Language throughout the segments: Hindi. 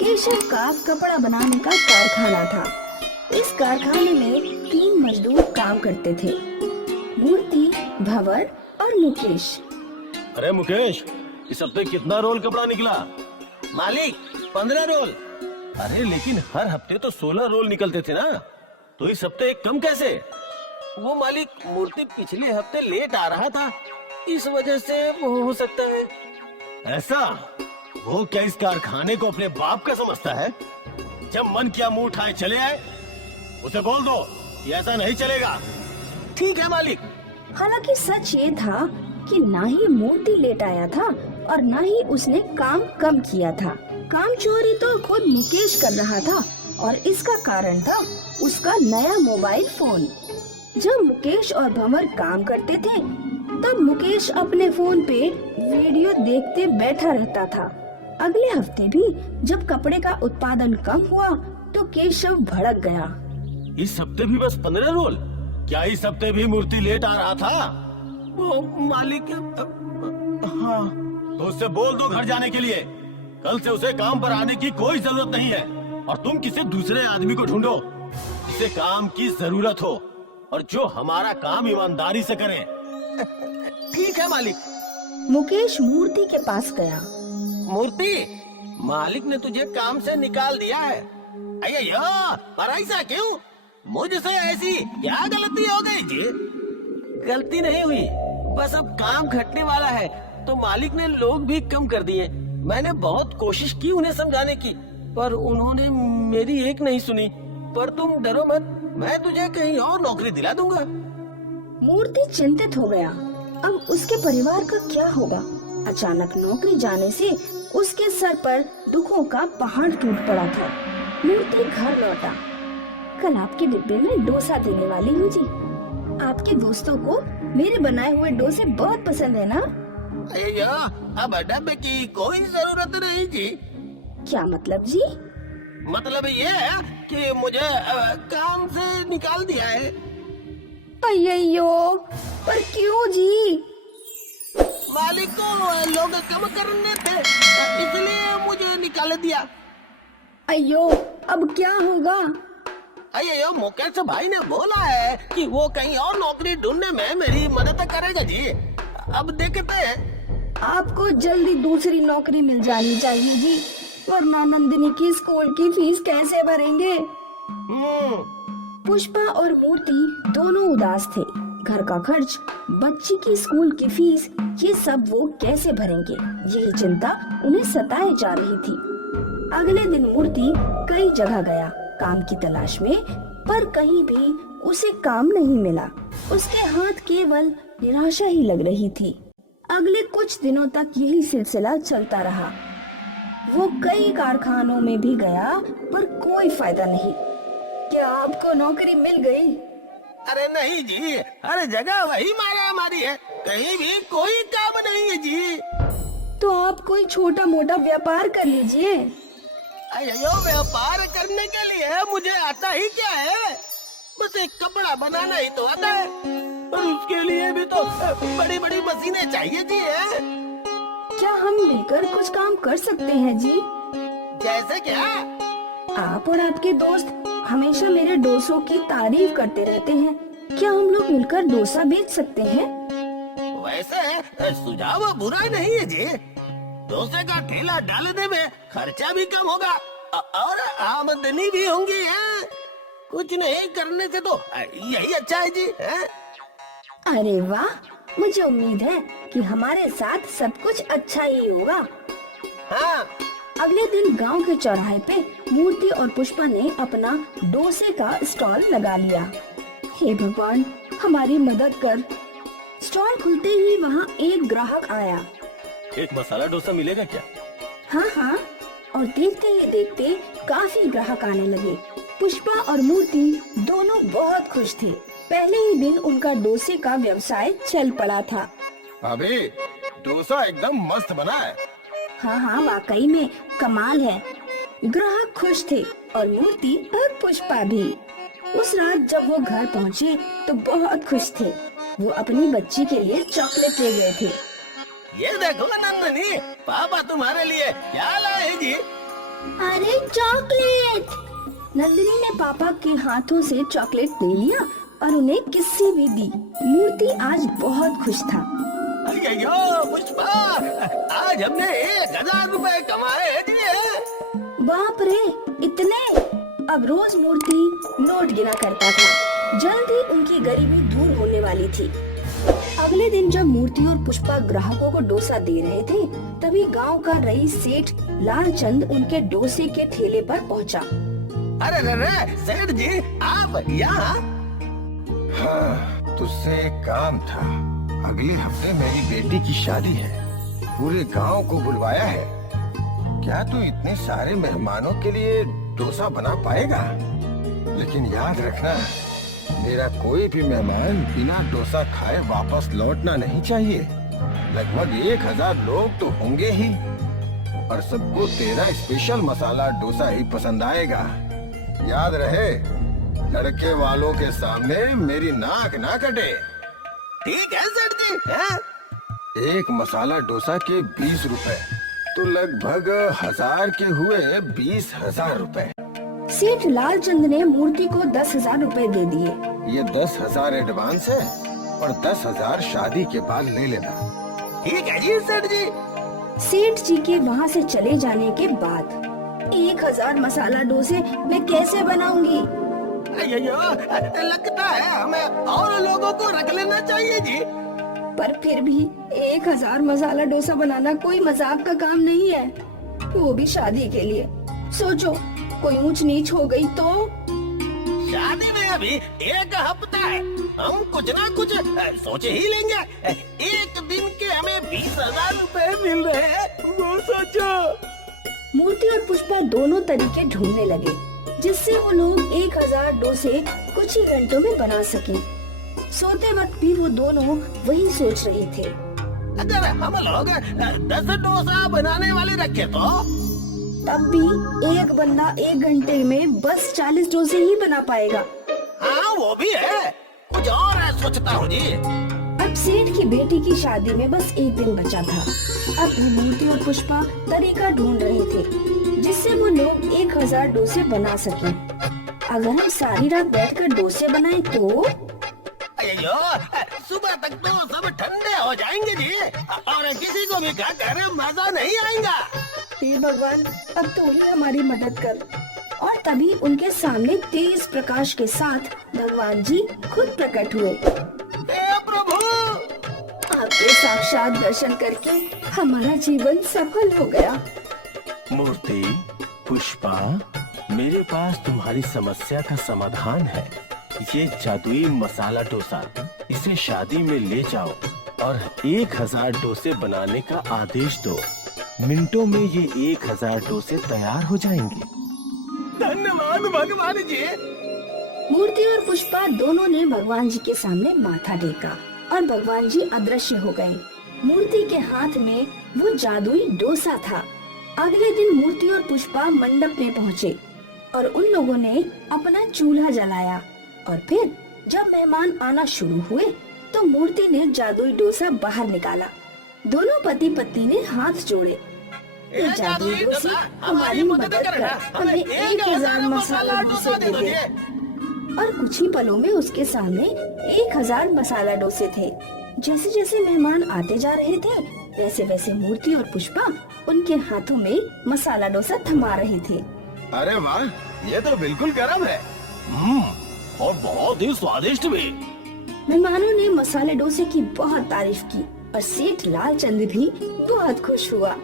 केशव का कपड़ा बनाने का कारखाना था। इस कारखाने में 3 मजदूर काम करते थे, मूर्ति, भंवर और मुकेश। अरे मुकेश, इस हफ्ते कितना रोल कपड़ा निकला? मालिक 15 रोल। अरे लेकिन हर हफ्ते तो 16 रोल निकलते थे ना, तो इस हफ्ते एक कम कैसे? वो मालिक, मूर्ति पिछले हफ्ते लेट आ रहा था, इस वजह से वो हो सकता है। ऐसा? वो क्या इस कारखाने को अपने बाप का समझता है? जब मन किया मुंह उठाए चले आए। उसे बोल दो कि ऐसा नहीं चलेगा। ठीक है मालिक। हालांकि सच ये था कि ना ही मूर्ति लेट आया था और ना ही उसने काम कम किया था। काम चोरी तो खुद मुकेश कर रहा था और इसका कारण था उसका नया मोबाइल फोन। जब मुकेश और भंवर काम करते थे तब मुकेश अपने फोन पे वीडियो देखते बैठा रहता था। अगले हफ्ते भी जब कपड़े का उत्पादन कम हुआ तो केशव भड़क गया। इस हफ्ते भी बस 15 रोल? क्या इस हफ्ते भी मूर्ति लेट आ रहा था? वो मालिक, हाँ। तो उससे बोल दो घर जाने के लिए। कल से उसे काम पर आने की कोई जरूरत नहीं है और तुम किसी दूसरे आदमी को ढूंढो जिसे काम की जरूरत हो और जो हमारा काम ईमानदारी से करे। ठीक है मालिक। मुकेश मूर्ति के पास गया। मूर्ति, मालिक ने तुझे काम से निकाल दिया है। अय्यो, पर ऐसा क्यों? मुझसे ऐसी क्या गलती हो गई जी? गलती नहीं हुई, बस अब काम घटने वाला है तो मालिक ने लोग भी कम कर दिए। मैंने बहुत कोशिश की उन्हें समझाने की, पर उन्होंने मेरी एक नहीं सुनी। पर तुम डरो मत, मैं तुझे कहीं और नौकरी दिला दूंगा। मूर्ति चिंतित हो गया। अब उसके परिवार का क्या होगा? अचानक नौकरी जाने से उसके सर पर दुखों का पहाड़ टूट पड़ा था। मूर्ति घर लौटा। कल आपके डिब्बे में डोसा देने वाली हूँ जी। आपके दोस्तों को मेरे बनाए हुए डोसे बहुत पसंद है ना? अय्यो, अब डब्बे की कोई जरूरत नहीं जी। क्या मतलब जी? मतलब ये है कि मुझे काम से निकाल दिया है। अय्यो, पर क्यों जी? मालिक को लोग कम करने थे, इसलिए मुझे निकाल दिया। अय्यो, अब क्या होगा? अय्यो, मुकेश भाई ने बोला है कि वो कहीं और नौकरी ढूंढने में मेरी मदद करेगा जी। अब देखते हैं। आपको जल्दी दूसरी नौकरी मिल जानी चाहिए जी, वरना नंदिनी की स्कूल की फीस कैसे भरेंगे? पुष्पा और मूर्ति दोनों उदास थे। घर का खर्च, बच्ची की स्कूल की फीस, ये सब वो कैसे भरेंगे, यही चिंता उन्हें सताए जा रही थी। अगले दिन मूर्ति कई जगह गया काम की तलाश में, पर कहीं भी उसे काम नहीं मिला। उसके हाथ केवल निराशा ही लग रही थी। अगले कुछ दिनों तक यही सिलसिला चलता रहा। वो कई कारखानों में भी गया पर कोई फायदा नहीं। क्या आपको नौकरी मिल गई? अरे नहीं जी, हर जगह वही मारा मारी है, कहीं भी कोई काम नहीं है जी। तो आप कोई छोटा मोटा व्यापार कर लीजिए। अयो, व्यापार करने के लिए मुझे आता ही क्या है? बस एक कपड़ा बनाना ही तो आता है, और उसके लिए भी तो बड़ी बड़ी मशीनें चाहिए जी। है क्या हम मिलकर कुछ काम कर सकते हैं जी? जैसे क्या? आप और आपके दोस्त हमेशा मेरे डोसों की तारीफ करते रहते हैं। क्या हम लोग मिलकर डोसा बेच सकते हैं? वैसे सुझाव बुरा नहीं है जी। डोसे का ठेला डालने में खर्चा भी कम होगा और आमदनी भी होंगी। है कुछ नहीं करने से तो यही अच्छा है जी। है? अरे वाह, मुझे उम्मीद है कि हमारे साथ सब कुछ अच्छा ही होगा। हाँ। अगले दिन गांव के चौराहे पे मूर्ति और पुष्पा ने अपना डोसे का स्टॉल लगा लिया। हे भगवान, हमारी मदद कर। स्टॉल खुलते ही वहाँ एक ग्राहक आया। एक मसाला डोसा मिलेगा क्या? हाँ हाँ, और देखते ही देखते काफी ग्राहक आने लगे। पुष्पा और मूर्ति दोनों बहुत खुश थे। पहले ही दिन उनका डोसे का व्यवसाय चल पड़ा था। अबे, डोसा एकदम मस्त बना है। हाँ हाँ, वाकई में कमाल है। ग्राहक खुश थे और मूर्ति और पुष्पा भी। उस रात जब वो घर पहुँचे तो बहुत खुश थे। वो अपनी बच्ची के लिए चॉकलेट ले गए थे। ये देखो नंदनी, पापा तुम्हारे लिए क्या लाए जी। अरे चॉकलेट! नंदिनी ने पापा के हाथों से चॉकलेट ले लिया और उन्हें किस्सी भी दी। मूर्ति आज बहुत खुश था। अयो पुष्पा, आज हमने 1000 रुपए कमाए हैं जी। बाप रे, इतने! अब रोज मूर्ति नोट गिना करता था। जल्द ही उनकी गरीबी दूर होने वाली थी। अगले दिन जब मूर्ति और पुष्पा ग्राहकों को डोसा दे रहे थे, तभी गांव का रईस सेठ लालचंद उनके डोसे के ठेले पर पहुंचा। अरे सेठ जी, आप यहाँ? हाँ, तुझसे एक काम था। अगले हफ्ते मेरी बेटी की शादी है। पूरे गांव को बुलवाया है। क्या तू इतने सारे मेहमानों के लिए डोसा बना पाएगा? लेकिन याद रखना, मेरा कोई भी मेहमान बिना डोसा खाए वापस लौटना नहीं चाहिए। लगभग 1000 लोग तो होंगे ही, और सबको तेरा स्पेशल मसाला डोसा ही पसंद आएगा। याद रहे, लड़के वालों के सामने मेरी नाक ना कटे। ठीक है सेठ जी। हैं? एक मसाला डोसा के 20 रुपए, तो लगभग 1000 के हुए 20,000 रुपए। सेठ लालचंद ने मूर्ति को 10,000 रुपए दे दिए। ये 10,000 एडवांस है और 10,000 शादी के बाद ले लेना। ठीक है जी सेठ जी। सेठ जी के वहाँ से चले जाने के बाद 1000 मसाला डोसे मैं कैसे बनाऊंगी? अयो, लगता है हमें और लोगों को रख लेना चाहिए जी। पर फिर भी 1000 मसाला डोसा बनाना कोई मजाक का काम नहीं है, वो भी शादी के लिए। सोचो, कोई ऊंच नीच हो गई तो? शादी में अभी 1 हफ्ता है, हम कुछ ना कुछ सोच ही लेंगे। एक दिन के हमें 20,000 रुपए मिल रहे हैं, वो सोचो। मूर्ति और पुष्पा दोनों तरीके ढूंढने लगे जिससे वो लोग 1000 डोसे कुछ ही घंटों में बना सके। सोते वक्त भी वो दोनों वही सोच रहे थे। अगर हम लोग 10 डोसा बनाने वाले रखे तो? तब भी एक बंदा 1 घंटे में बस 40 डोसे ही बना पाएगा। हाँ वो भी है, कुछ और है सोचता हूँ जी। अब सेठ की बेटी की शादी में बस 1 दिन बचा था। अब भी मूर्ति और पुष्पा तरीका ढूंढ रहे थे जिससे वो लोग 1000 डोसे बना सके। अगर हम सारी रात बैठकर डोसे बनाएं तो? अयो, सुबह तक तो सब ठंडे हो जाएंगे जी, और किसी को भी खाकर मजा नहीं आएगा। हे भगवान, अब तो ही हमारी मदद कर। और तभी उनके सामने तेज प्रकाश के साथ भगवान जी खुद प्रकट हुए। हे प्रभु, आपके साक्षात दर्शन करके हमारा जीवन सफल हो गया। मूर्ति, पुष्पा, मेरे पास तुम्हारी समस्या का समाधान है। ये जादुई मसाला डोसा, इसे शादी में ले जाओ और 1000 डोसे बनाने का आदेश दो। मिनटों में ये 1000 डोसे तैयार हो जाएंगे। धन्यवाद भगवान जी। मूर्ति और पुष्पा दोनों ने भगवान जी के सामने माथा टेका और भगवान जी अदृश्य हो गए। मूर्ति के हाथ में वो जादुई डोसा था। अगले दिन मूर्ति और पुष्पा मंडप में पहुँचे और उन लोगों ने अपना चूल्हा जलाया। और फिर जब मेहमान आना शुरू हुए तो मूर्ति ने जादुई डोसा बाहर निकाला। दोनों पति पत्नी ने हाथ जोड़े। ये जादुई डोसा हमारी मदद कर, हमें 1000 मसाला डोसे दे दे। और कुछ ही पलों में उसके सामने 1000 मसाला डोसे थे। जैसे जैसे मेहमान आते जा रहे थे, वैसे वैसे मूर्ति और पुष्पा उनके हाथों में मसाला डोसा थमा रहे थे। अरे वाह, ये तो बिल्कुल गरम है। और बहुत ही स्वादिष्ट भी। मेहमानों ने मसाले डोसे की बहुत तारीफ की और सेठ लालचंद भी बहुत खुश हुआ।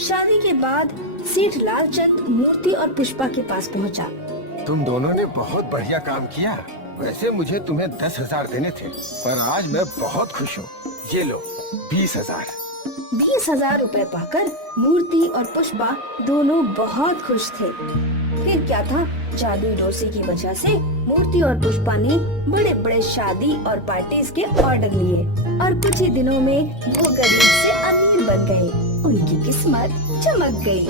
शादी के बाद सेठ लालचंद मूर्ति और पुष्पा के पास पहुंचा। तुम दोनों ने बहुत बढ़िया काम किया। वैसे मुझे तुम्हें 10,000 देने थे, पर आज मैं बहुत खुश हूँ। ये लो 20,000। 20,000 रुपए पाकर मूर्ति और पुष्पा दोनों बहुत खुश थे। फिर क्या था, जादुई डोसे की वजह से मूर्ति और पुष्पा ने बड़े बड़े शादी और पार्टीज के ऑर्डर लिए और कुछ ही दिनों में वो गरीब से अमीर बन गए। उनकी किस्मत चमक गई।